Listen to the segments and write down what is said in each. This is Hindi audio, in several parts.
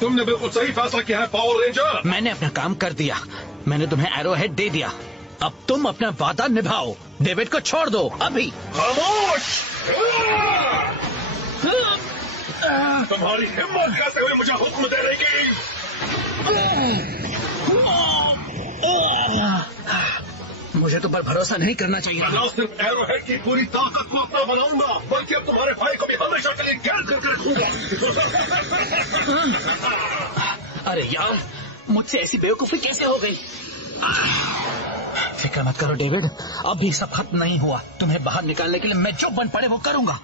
तुमने बिल्कुल सही फैसला किया है पावर रेंजर। मैंने अपना काम कर दिया। मैंने तुम्हें एरो हेड दे दिया। अब तुम अपना वादा निभाओ। डेविड को छोड़ दो अभी। खामोश! तुम्हारी हिम्मत कैसे हुई मुझे हुक्म देने की? मुझे तुम पर भरोसा नहीं करना चाहिए। मैं ना सिर्फ एरो हेड की पूरी ताकत को अपना बनाऊंगा, बल्कि अब तुम्हारे भाई को भी हमेशा के लिए कैद करके रखूंगा। अरे यार, मुझसे ऐसी बेवकूफी कैसे हो गई? फिक्र मत करो डेविड, अभी सब खत्म नहीं हुआ। तुम्हें बाहर निकालने के लिए मैं जो बन पड़े वो करूंगा।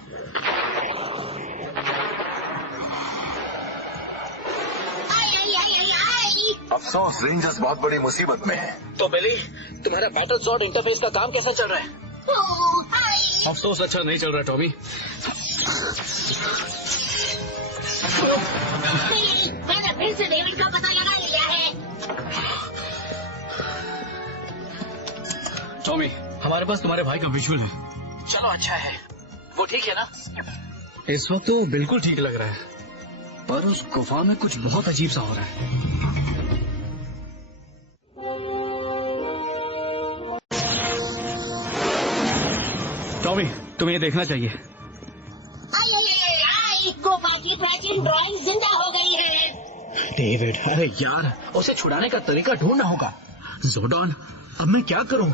अफसोस रेंजर्स बहुत बड़ी मुसीबत में है। तो बिली, तुम्हारा बैटल सॉर्ड इंटरफेस का काम कैसा चल रहा है? अफसोस अच्छा नहीं चल रहा टॉमी। मैंने फिर से डेविड का पता लगा लिया है। टॉमी, हमारे पास तुम्हारे भाई का विजुअल है। चलो अच्छा है। वो ठीक है ना? इस वक्त तो बिल्कुल ठीक लग रहा है, पर उस गुफा में कुछ बहुत अजीब सा हो रहा है। टॉमी, तुम्हें ये देखना चाहिए। गुफा की प्राचीन ड्राइंग जिंदा हो गई है। डेविड, अरे यार, उसे छुड़ाने का तरीका ढूंढना होगा। ज़ोर्डान, अब मैं क्या करूं?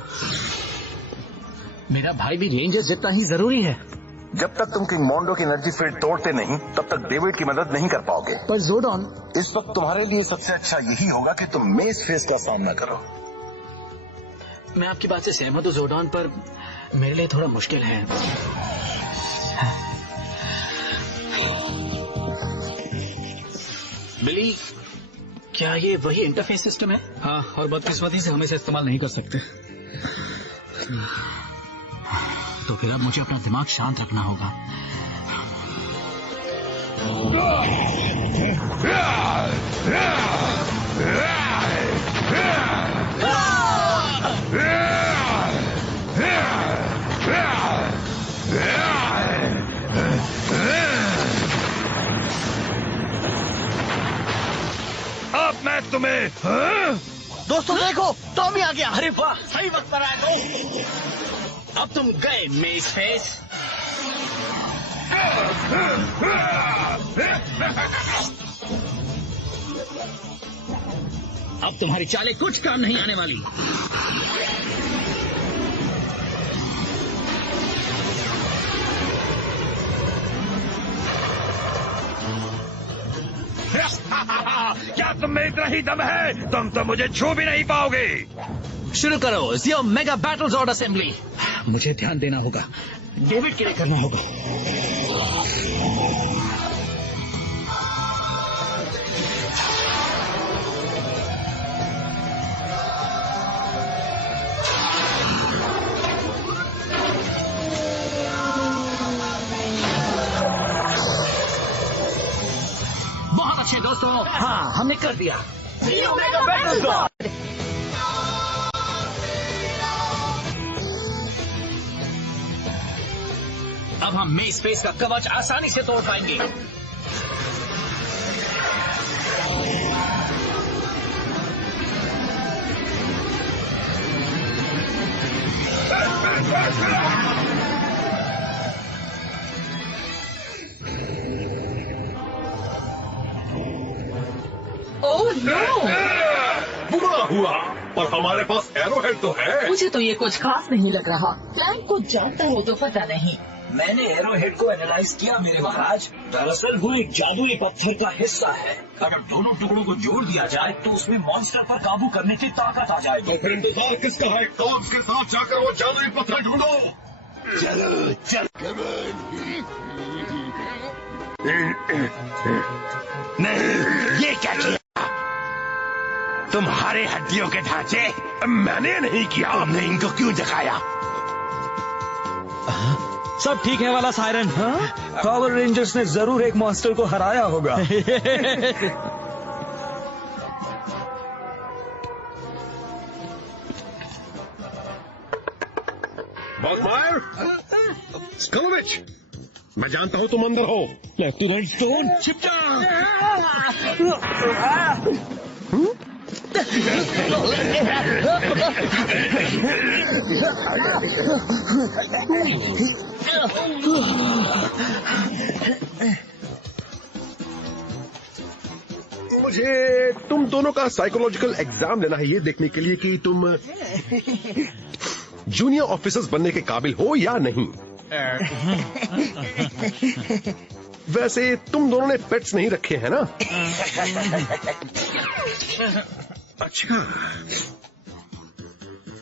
मेरा भाई भी रेंजर जितना ही जरूरी है। जब तक तुम किंग मोंडो की एनर्जी फील्ड तोड़ते नहीं, तब तक डेविड की मदद नहीं कर पाओगे। पर ज़ोर्डान, इस वक्त तुम्हारे लिए सबसे अच्छा यही होगा कि तुम मेस फेस का सामना करो। मैं आपकी बात से सहमत हूँ ज़ोर्डान, पर मेरे लिए थोड़ा मुश्किल है। बिली, क्या ये वही इंटरफेस सिस्टम है? हाँ, और बदकिस्मती से हम इसे इस्तेमाल नहीं कर सकते। तो फिर अब मुझे अपना दिमाग शांत रखना होगा। अब मैं तुम्हें दोस्तों देखो, टॉमी आ गया। अरे वाह, सही वक्त पर आए दोस्त। अब तुम गए मेस फेस। अब तुम्हारी चालें कुछ काम नहीं आने वाली। क्या तुम में इतना ही दम है? तुम तो मुझे छू भी नहीं पाओगे। शुरू करो जियो मेगा बैटल सॉर्ड असेंबली। मुझे ध्यान देना होगा, डेविड के लिए करना होगा। बहुत अच्छे दोस्तों, हाँ हमने कर दिया। जियो मेगा बैटल सॉर्ड। अब हम मेस फेस का कवच आसानी से तोड़ पाएंगे। Oh no! बुरा हुआ, पर हमारे पास एरो हेड तो है। मुझे तो ये कुछ खास नहीं लग रहा। प्लान को जानता हो तो पता नहीं। मैंने एरो हेड को एनालाइज किया मेरे महाराज। दरअसल वो एक जादुई पत्थर का हिस्सा है। अगर दोनों टुकड़ों को जोड़ दिया जाए तो उसमें मॉन्स्टर पर काबू करने की ताकत आ जाएगी। तो फिर इंतजार किसका है? कॉब्स के साथ जाकर वो जादुई पत्थर ढूंढो। चलो चलो। नहीं, ये क्या किया? तुम्हारे हड्डियों के ढांचे? मैंने नहीं किया। तुमने इनको क्यों दिखाया? सब ठीक है वाला सायरन। पावर रेंजर्स ने जरूर एक मॉन्स्टर को हराया होगा। बॉगमायर, स्कलोविच, मैं मैं जानता हूँ तुम अंदर हो। लेफ्टिनेंट स्टोन छिप जा। मुझे तुम दोनों का साइकोलॉजिकल एग्जाम लेना है, ये देखने के लिए कि तुम जूनियर ऑफिसर्स बनने के काबिल हो या नहीं। वैसे तुम दोनों ने पेट्स नहीं रखे हैं ना? अच्छा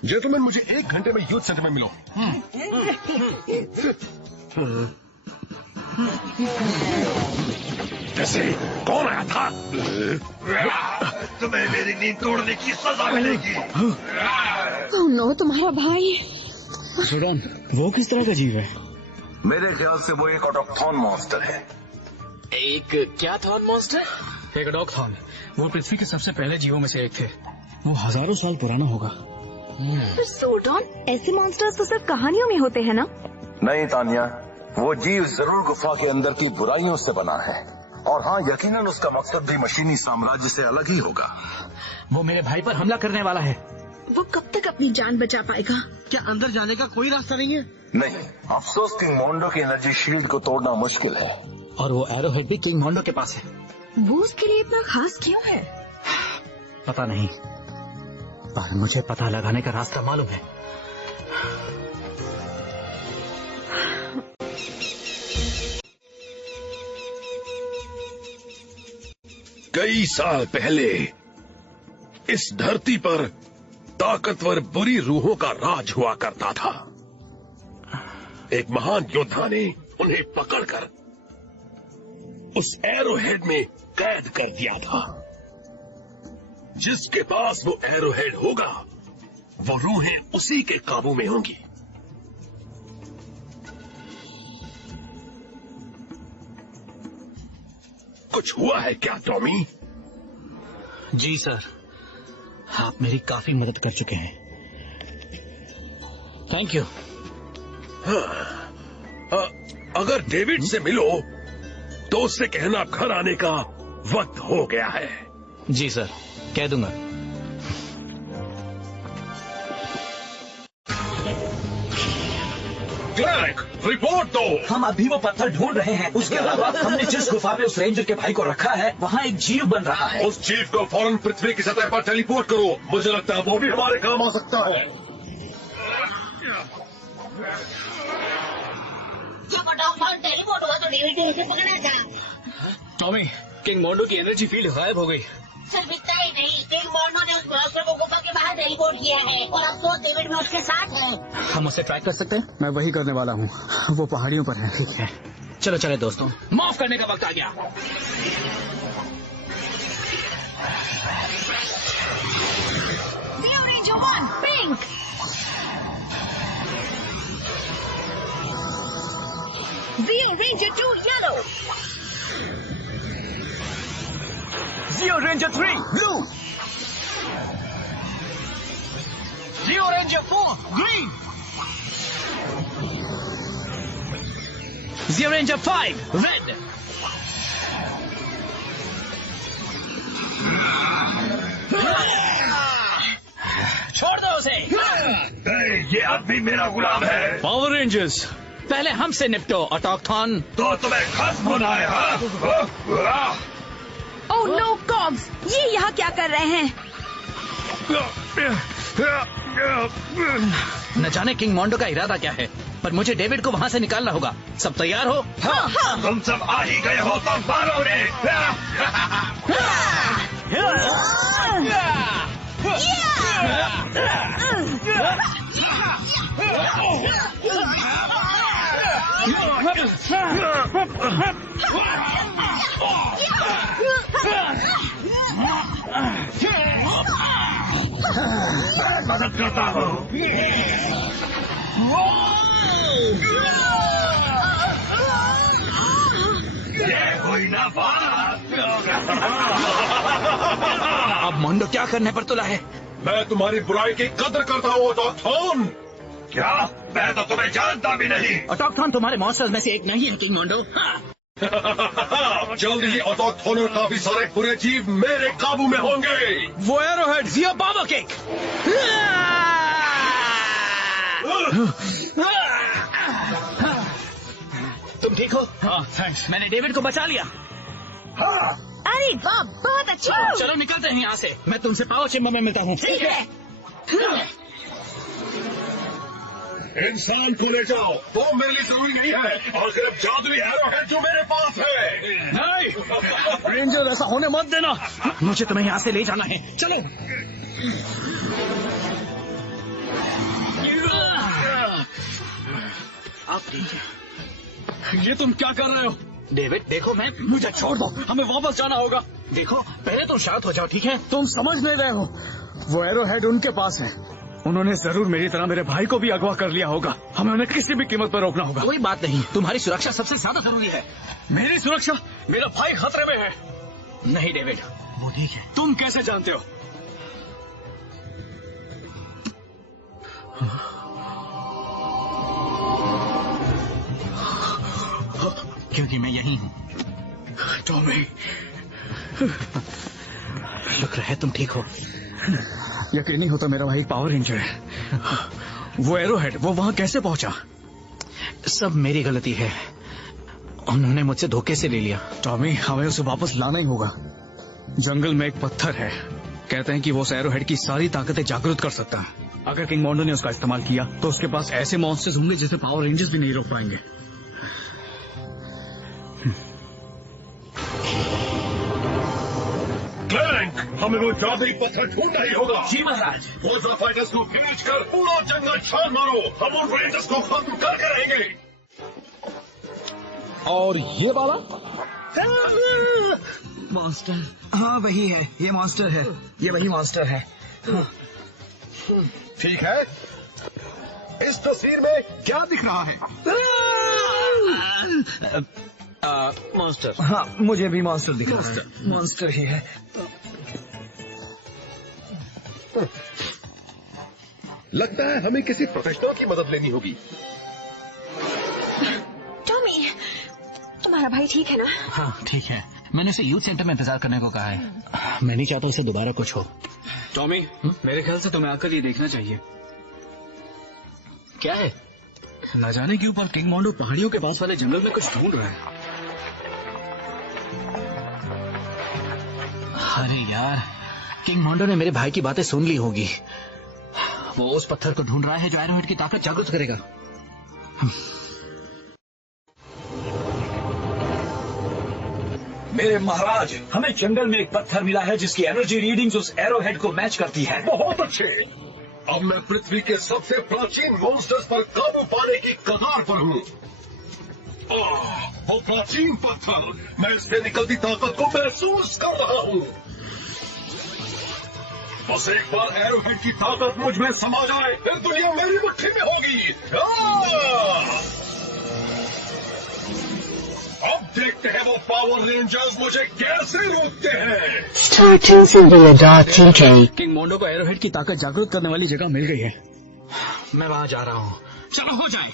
जेंटलमैन, मुझे 1 घंटे में यूथ सेंटर में मिलो। जैसे कौन आया था? तुम्हें मेरी नींद तोड़ने की सजा मिलेगी। नो, तुम्हारा भाई। जोर्डन, वो किस तरह का जीव है? मेरे ख्याल से वो एक ऑटोक्थॉन मॉन्स्टर है। एक क्या थॉन मॉन्स्टर? एक डॉगथॉन। वो पृथ्वी के सबसे पहले जीवों में से एक थे। वो हजारों साल पुराना होगा। जोर्डन, ऐसे मॉन्स्टर्स तो सिर्फ कहानियों में होते हैं ना? नहीं तानिया, वो जीव जरूर गुफा के अंदर की बुराइयों से बना है, और हाँ, यकीनन उसका मकसद भी मशीनी साम्राज्य से अलग ही होगा। वो मेरे भाई पर हमला करने वाला है। वो कब तक अपनी जान बचा पाएगा? क्या अंदर जाने का कोई रास्ता नहीं है? नहीं, अफसोस किंग मोंडो की एनर्जी शील्ड को तोड़ना मुश्किल है। और वो एरोहेड भी किंग मोंडो के पास है। वो उसके लिए इतना खास क्यों है? पता नहीं, पर मुझे पता लगाने का रास्ता मालूम है। कई साल पहले इस धरती पर ताकतवर बुरी रूहों का राज हुआ करता था। एक महान योद्धा ने उन्हें पकड़कर उस एरोहेड में कैद कर दिया था। जिसके पास वो एरोहेड होगा, वो रूहें उसी के काबू में होंगी। कुछ हुआ है क्या टॉमी? जी सर, आप मेरी काफी मदद कर चुके हैं। Thank you. अगर डेविड से मिलो तो उससे कहना घर आने का वक्त हो गया है। जी सर, कह दूंगा। क्लर्क, रिपोर्ट दो। हम अभी वो पत्थर ढूंढ रहे हैं। उसके अलावा हमने जिस गुफा में उस रेंजर के भाई को रखा है, वहाँ एक जीव बन रहा है। उस जीव को फौरन पृथ्वी की सतह पर टेलीपोर्ट करो। मुझे लगता है वो भी हमारे काम आ सकता है। जब डॉक्टर टेलीपोर्ट हुआ तो डेविड ने उसे पकड़ा था। टॉमी, किंग मोंडो की एनर्जी फील्ड गायब हो गई। सिर्फ इतना ही नहीं, किंग मोंडो ने उस मॉन्स्टर को गुफा के बाहर टेलीपोर्ट किया है और अब तो डेविड में उसके साथ है। हम उसे ट्रैक कर सकते हैं? मैं वही करने वाला हूँ। वो पहाड़ियों पर है। ठीक है, चलो चले दोस्तों, माफ करने का वक्त आ गया। Zero Ranger 1, pink. Zero Ranger 2, yellow. Zero Ranger 3, blue. Zero Ranger 4, green. Zero Ranger 5, red. छोड़ दो उसे। ये आदमी मेरा गुलाम है। पावर रेंजर्स, पहले हमसे निपटो ऑटोक्थॉन। तो तुम्हें खत्म होना है, हाँ? Oh no, Cogs! ये यहाँ क्या कर रहे हैं? न जाने किंग मोंडो का इरादा क्या है, पर मुझे डेविड को वहाँ से निकालना होगा। सब तैयार हो? हाँ। तुम सब आ ही गए हो तो मारो रे। मदद करता हूँ। ये कोई ना बात। अब मोंडो क्या करने पर तुला है? मैं तुम्हारी बुराई की कदर करता हूँ ऑटोक्थॉन। क्या? मैं तो तुम्हें जानता भी नहीं। ऑटोक्टॉन तुम्हारे मॉन्स्टर्स में से एक नहीं है किंग मोंडो। जल्दी ही ऑटोक्टॉन और काफी सारे बुरे जीव मेरे काबू में होंगे। वो एरोहेड जियो बाबा किक। तुम ठीक हो? हाँ थैंक्स, मैंने डेविड को बचा लिया। अरे वाह, बहुत अच्छा। चलो निकलते हैं यहाँ से। मैं तुमसे पावर चेम्बर में मिलता हूँ। ठीक है। इंसान को ले जाओ, वो मेरे लिए जरूरी नहीं है। और सिर्फ जादुई एरो है जो मेरे पास है। नहीं रेंजर, ऐसा होने मत देना। मुझे तुम्हें यहाँ से ले जाना है। चलो। आप ये तुम क्या कर रहे हो? डेविड देखो, मुझे छोड़ दो, हमें वापस जाना होगा। देखो पहले तो शांत हो जाओ, ठीक है? तुम समझ नहीं रहे हो, वो एरोहेड उनके पास है। उन्होंने जरूर मेरी तरह मेरे भाई को भी अगवा कर लिया होगा। हमें उन्हें किसी भी कीमत पर रोकना होगा। कोई बात नहीं, तुम्हारी सुरक्षा सबसे ज्यादा जरूरी है। मेरी सुरक्षा? मेरा भाई खतरे में है। नहीं डेविड, वो ठीक है। तुम कैसे जानते हो? क्योंकि मैं यही हूँ। टॉमी, लग रहा है तुम ठीक हो। यकीन नहीं होता मेरा भाई पावर रेंजर है। वो एरोहेड, वो वहां कैसे पहुंचा? सब मेरी गलती है, उन्होंने मुझसे धोखे से ले लिया। टॉमी, हमें उसे वापस लाना ही होगा। जंगल में एक पत्थर है, कहते हैं कि वो उस एरोहेड की सारी ताकतें जागृत कर सकता है। अगर किंग मोंडो ने उसका इस्तेमाल किया तो उसके पास ऐसे मॉन्स्टर्स होंगे जिसे पावर रेंजर्स भी नहीं रोक पाएंगे। क्लैंक, हमें वो जादुई पत्थर ढूंढना ही होगा। जी महाराज। वोल्ट्रा फाइटर्स को खींच कर पूरा जंगल छान मारो। हम उन रेंजर्स को खत्म करके रहेंगे। और ये वाला मॉन्स्टर? हाँ वही है, ये मॉन्स्टर है, ये वही मॉन्स्टर है। ठीक है, इस तस्वीर में क्या दिख रहा है? मॉन्स्टर। हाँ, मुझे भी मॉन्स्टर दिख रहा है। मॉन्स्टर ही है। लगता है हमें किसी प्रोफेशनल की मदद लेनी होगी। टॉमी, तुम्हारा भाई ठीक है ना? हाँ ठीक है, मैंने उसे यूथ सेंटर में इंतजार करने को कहा है। मैं नहीं चाहता उसे दोबारा कुछ हो। टॉमी, मेरे ख्याल से तुम्हें आकर ये देखना चाहिए। क्या है? न जाने क्यों पर किंग मोंडो पहाड़ियों के पास वाले जंगल में कुछ ढूंढ रहा है। अरे यार, किंग मोंडो ने मेरे भाई की बातें सुन ली होगी। वो उस पत्थर को ढूंढ रहा है जो एरोहेड की ताकत जागृत करेगा। मेरे महाराज, हमें जंगल में एक पत्थर मिला है जिसकी एनर्जी रीडिंग्स उस एरोहेड को मैच करती है। बहुत अच्छे। अब मैं पृथ्वी के सबसे प्राचीन मॉन्स्टर्स पर काबू पाने की कगार पर हूँ। वो प्राचीन पत्थर, मैं इससे निकलती ताकत को महसूस कर रहा हूँ। बस एक बार एरोहेड की ताकत मुझ में समा जाए, फिर दुनिया मेरी मुट्ठी में होगी। अब देखते हैं वो पावर रेंजर्स मुझे कैसे रोकते हैं। किंग मोंडो को एरोहेड की ताकत जागृत करने वाली जगह मिल गई है। मैं वहां जा रहा हूँ। चलो हो जाए।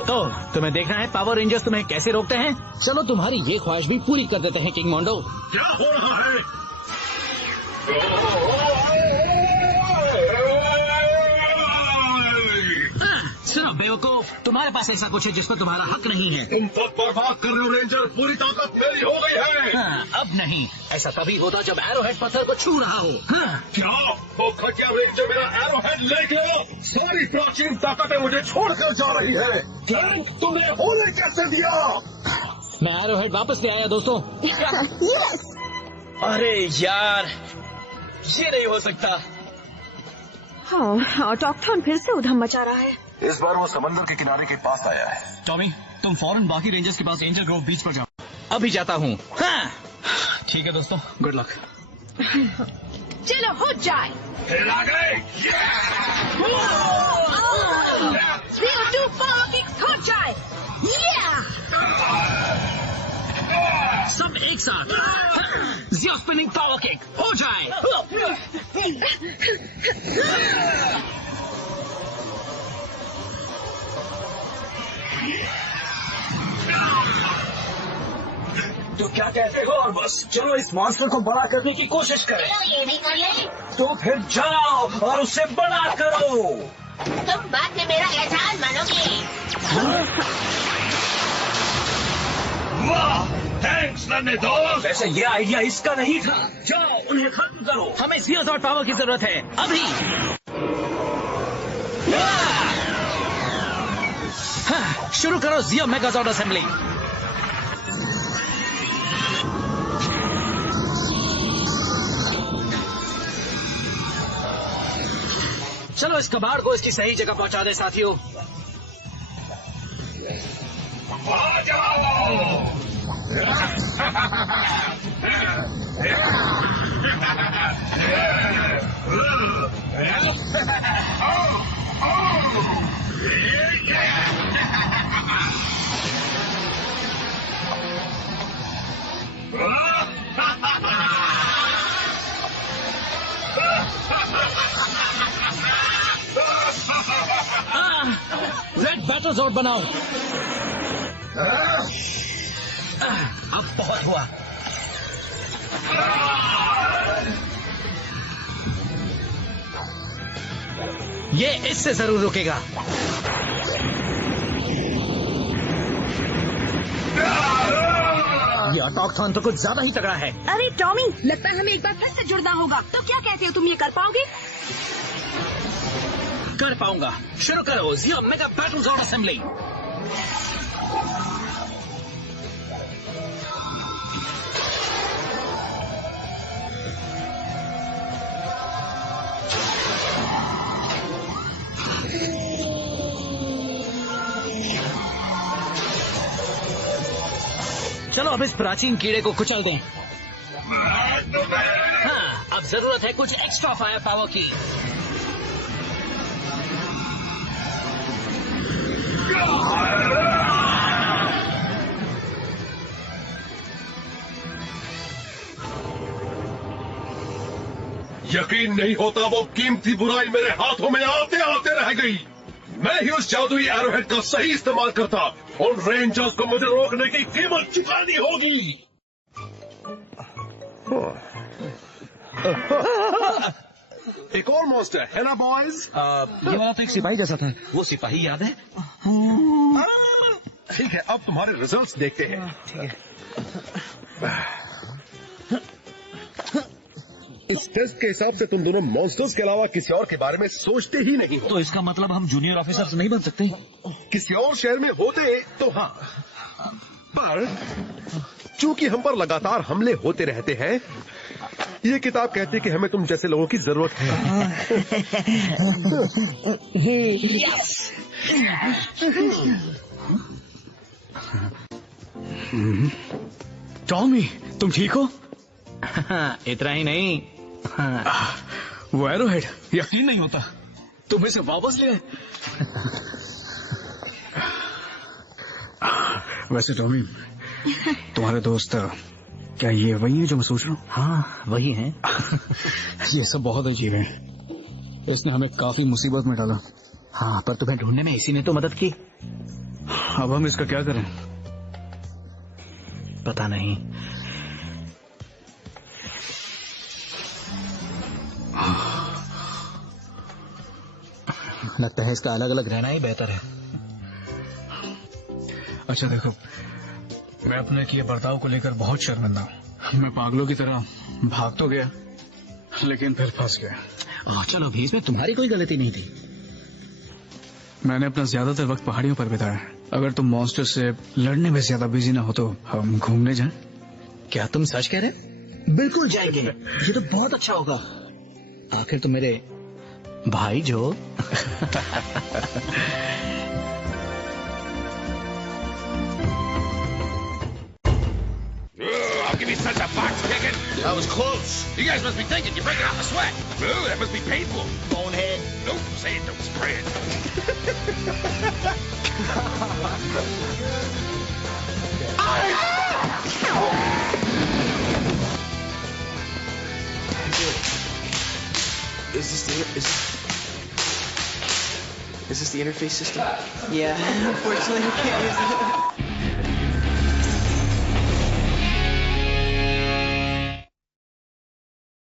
तो तुम्हें देखना है पावर रेंजर्स तुम्हें कैसे रोकते हैं। चलो तुम्हारी ये ख्वाहिश भी पूरी कर देते हैं किंग मोंडो। क्या हो रहा है? सुनो बेवकूफ, तुम्हारे पास ऐसा कुछ है जिस पर तुम्हारा हक नहीं है। तुम सब बर्बाद कर रहे हो रेंजर, पूरी ताकत मेरी हो गई है। हाँ, अब नहीं, ऐसा तभी होता जब एरोहेड पत्थर को छू रहा हो। हाँ। क्या वो खटिया रेंजर मेरा एरोहेड ले गया? सारी प्राचीन ताकतें मुझे छोड़कर जा रही है। क्लैंक, तुमने होने कैसे दिया? मैं एरोहेड वापस ले आया दोस्तों। यस। अरे यार, ये नहीं हो सकता। हाँ, ऑटोक्टॉन फिर से उधम मचा रहा है। इस बार वो समंदर के किनारे के पास आया है। टॉमी, तुम फौरन बाकी रेंजर्स के पास एंजल ग्रोव बीच पर जाओ। अभी जाता हूँ। हाँ। ठीक है दोस्तों, गुड लक। चलो हो जाए। फिर आ गए। हो जाए। सब एक एक साथ। जियो स्पिनिंग पावर किक हो जाए। तो क्या कहते हो? और बस चलो इस मॉन्स्टर को बड़ा करने की कोशिश करें। चलो ये भी कर ले। तो फिर जाओ और उसे बड़ा करो। तुम बाद में मेरा एहसान मानोगे। वाह, थैंक्स नन्हे दोस्त। वैसे ये आइडिया इसका नहीं था। जाओ उन्हें खत्म करो। हमें जियो डॉट पावर की जरूरत है अभी। हाँ, शुरू करो जियो मेगाजॉर्ड असेंबली। चलो इस कबाड़ को इसकी सही जगह पहुंचा दे साथियों। आ जाओ। रेड बैटल जोन बनाओ। अब बहुत हुआ। ये इससे जरूर रुकेगा। ये ऑटोक्थन तो कुछ ज्यादा ही तगड़ा है। अरे टॉमी, लगता है हमें एक बार फिर से जुड़ना होगा। तो क्या कहते हो, तुम ये कर पाओगे? कर पाऊंगा। शुरू करो जियो मेगा बैटल जोन असेंबली। चलो अब इस प्राचीन कीड़े को कुचल दें। हाँ, अब जरूरत है कुछ एक्स्ट्रा फायर पावर की। यकीन नहीं होता वो कीमती बुराई मेरे हाथों में आते आते रह गई। मैं ही उस जादुई एरोहेड का सही इस्तेमाल करता। उन रेंजर्स को मुझे रोकने की कीमत चुकानी होगी। एक और मॉन्स्टर है ना बॉयज? ये वाला तो एक सिपाही जैसा था। वो सिपाही याद है? ठीक है, अब तुम्हारे रिजल्ट्स देखते हैं। ठीक है। इस टेस्ट के हिसाब से तुम दोनों मॉन्स्टर्स के अलावा किसी और के बारे में सोचते ही नहीं हो। तो इसका मतलब हम जूनियर ऑफिसर्स नहीं बन सकते? किसी और शहर में होते तो हाँ, पर चूंकि हम पर लगातार हमले होते रहते हैं, ये किताब कहती है कि हमें तुम जैसे लोगों की जरूरत है। टॉमी, तुम ठीक हो? इतना ही नहीं। वो एरोहेड, यकीन नहीं होता तुम इसे वापस ले आए। वैसे टॉमी, तुम्हारे दोस्त क्या ये वही है जो मैं सोच रहा हूँ? हाँ, वही है। ये सब बहुत अजीब है। इसने हमें काफी मुसीबत में डाला। हाँ, पर तुम्हें ढूंढने में इसी ने तो मदद की। अब हम इसका क्या करें? पता नहीं। लगता है इसका अलग अलग रहना ही बेहतर है। अच्छा देखो, मैं अपने किए बर्ताव को लेकर बहुत शर्मिंदा हूँ। मैं पागलों की तरह भाग तो गया, लेकिन फिर फंस गया। चलो भी, इसमें तुम्हारी कोई गलती नहीं थी। मैंने अपना ज्यादातर वक्त पहाड़ियों पर बिताया। अगर तुम मॉन्स्टर से लड़ने में ज्यादा बिजी ना हो तो हम घूमने जाएं? क्या तुम सच कह रहे? बिल्कुल जाएंगे। ये तो बहुत अच्छा होगा। आखिर तुम मेरे भाई जो। I'll give you such a box ticket. That was close. You guys must be thinking you're breaking out the sweat. Ooh, that must be painful. Bonehead. Nope, say it, don't spray it. Is this the interface system? Yeah, unfortunately we can't use it.